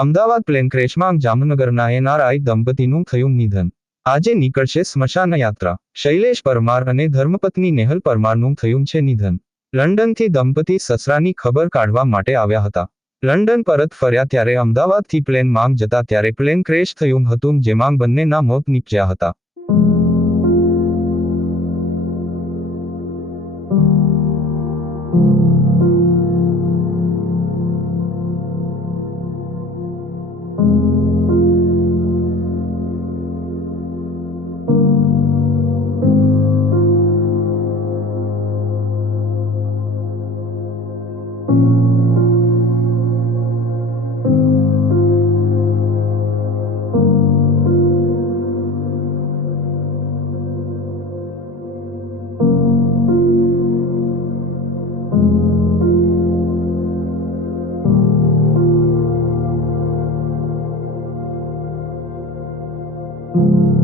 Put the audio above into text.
Ahmedabad plane ક્રેશમાં જામનગરના NRI દંપતીનું થયું નિધન. આજે નીકળશે સ્મશાન યાત્રા. શૈલેષ પરમાર અને ધર્મપત્ની નેહલ પરમારનું થયું છે નિધન. લંડનથી દંપતી સસરાની ખબર કાઢવા માટે આવ્યા હતા. લંડન પરત ફર્યા ત્યારે અમદાવાદથી પ્લેન માંગ જતા ત્યારે પ્લેન ક્રેશ થયું હતું, જેમાં બંનેના મોત નીપજ્યા હતા. you